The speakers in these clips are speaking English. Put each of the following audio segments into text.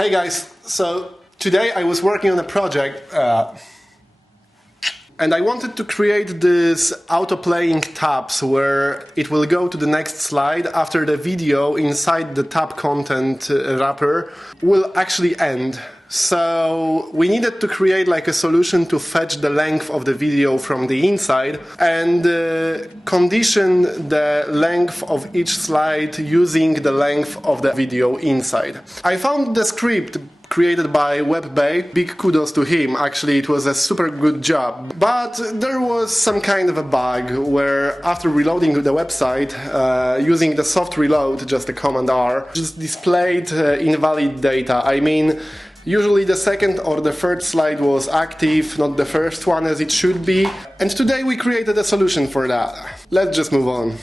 Hey guys, so today I was working on a project and I wanted to create this auto-playing tabs where it will go to the next slide after the video inside the tab content wrapper will actually end. So we needed to create like a solution to fetch the length of the video from the inside and condition the length of each slide using the length of the video inside. I found the script created by Webflow. Big kudos to him, actually it was a super good job. But there was some kind of a bug where after reloading the website, using the soft reload, just the command R, just displayed invalid data. I mean, usually the second or the third slide was active, not the first one as it should be. And today we created a solution for that. Let's just move on.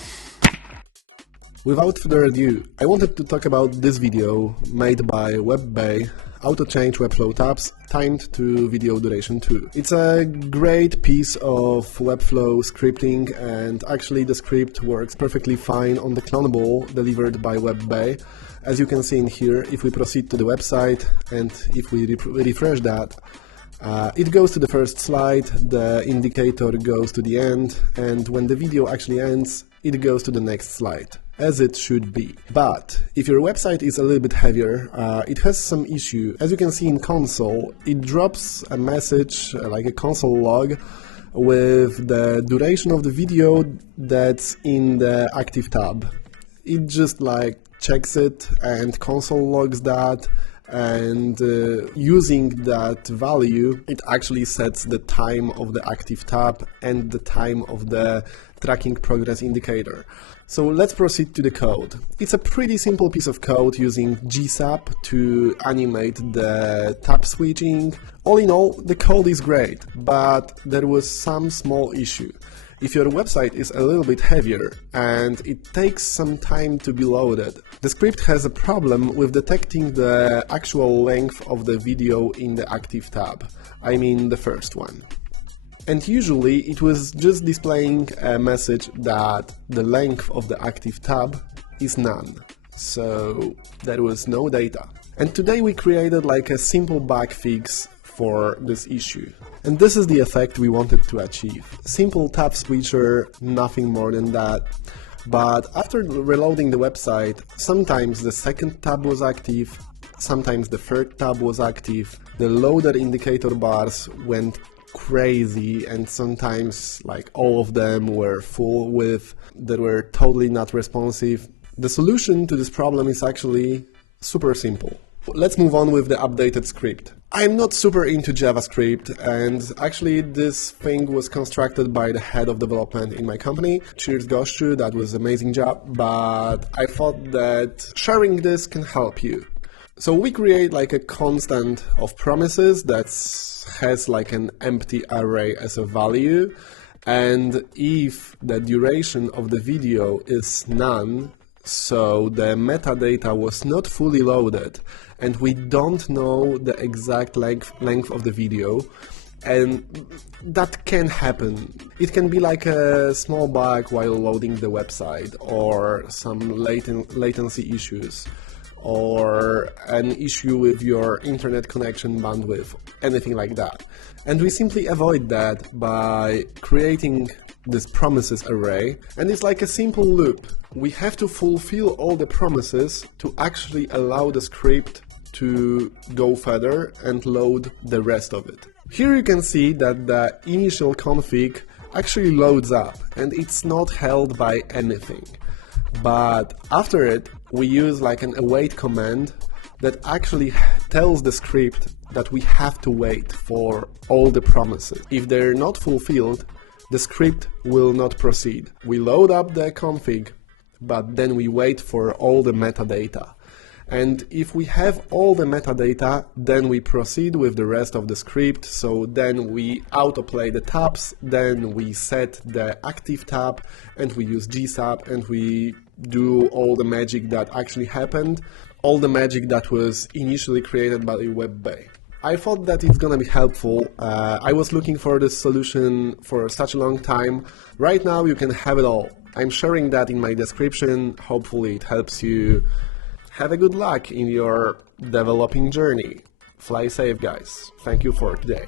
Without further ado, I wanted to talk about this video made by Webflow, auto-change Webflow tabs, timed to video duration 2. It's a great piece of Webflow scripting, and actually the script works perfectly fine on the clonable delivered by Webflow. As you can see in here, if we proceed to the website and if we refresh that, it goes to the first slide, the indicator goes to the end, and when the video actually ends, it goes to the next slide, as it should be. But if your website is a little bit heavier, it has some issue. As you can see in console, it drops a message, like a console log, with the duration of the video that's in the active tab. It just like checks it and console logs that, and using that value, it actually sets the time of the active tab and the time of the tracking progress indicator. So let's proceed to the code. It's a pretty simple piece of code using GSAP to animate the tab switching. All in all, the code is great, but there was some small issue. If your website is a little bit heavier and it takes some time to be loaded, the script has a problem with detecting the actual length of the video in the active tab. I mean the first one. And usually it was just displaying a message that the length of the active tab is none. So there was no data. And today we created like a simple bug fix for this issue. And this is the effect we wanted to achieve. Simple tab switcher, nothing more than that. But after reloading the website, sometimes the second tab was active, sometimes the third tab was active, the loader indicator bars went crazy, and sometimes like all of them were full that were totally not responsive. The solution to this problem is actually super simple. Let's move on with the updated script. I'm not super into JavaScript, and actually this thing was constructed by the head of development in my company. Cheers gościu, that was an amazing job, but I thought that sharing this can help you. So we create like a constant of promises that has like an empty array as a value, and if the duration of the video is none, so the metadata was not fully loaded and we don't know the exact length of the video, and that can happen. It can be like a small bug while loading the website, or some latency issues, or an issue with your internet connection bandwidth, anything like that. And we simply avoid that by creating this promises array, and it's like a simple loop. We have to fulfill all the promises to actually allow the script to go further and load the rest of it. Here you can see that the initial config actually loads up and it's not held by anything. But after it, we use like an await command that actually tells the script that we have to wait for all the promises. If they're not fulfilled, the script will not proceed. We load up the config, but then we wait for all the metadata. And if we have all the metadata, then we proceed with the rest of the script. So then we autoplay the tabs, then we set the active tab, and we use GSAP, and we do all the magic that actually happened, all the magic that was initially created by Webflow. I thought that it's gonna be helpful. I was looking for this solution for such a long time. Right now you can have it all. I'm sharing that in my description. Hopefully it helps you Have a good luck in your developing journey. Fly safe, guys. Thank you for today.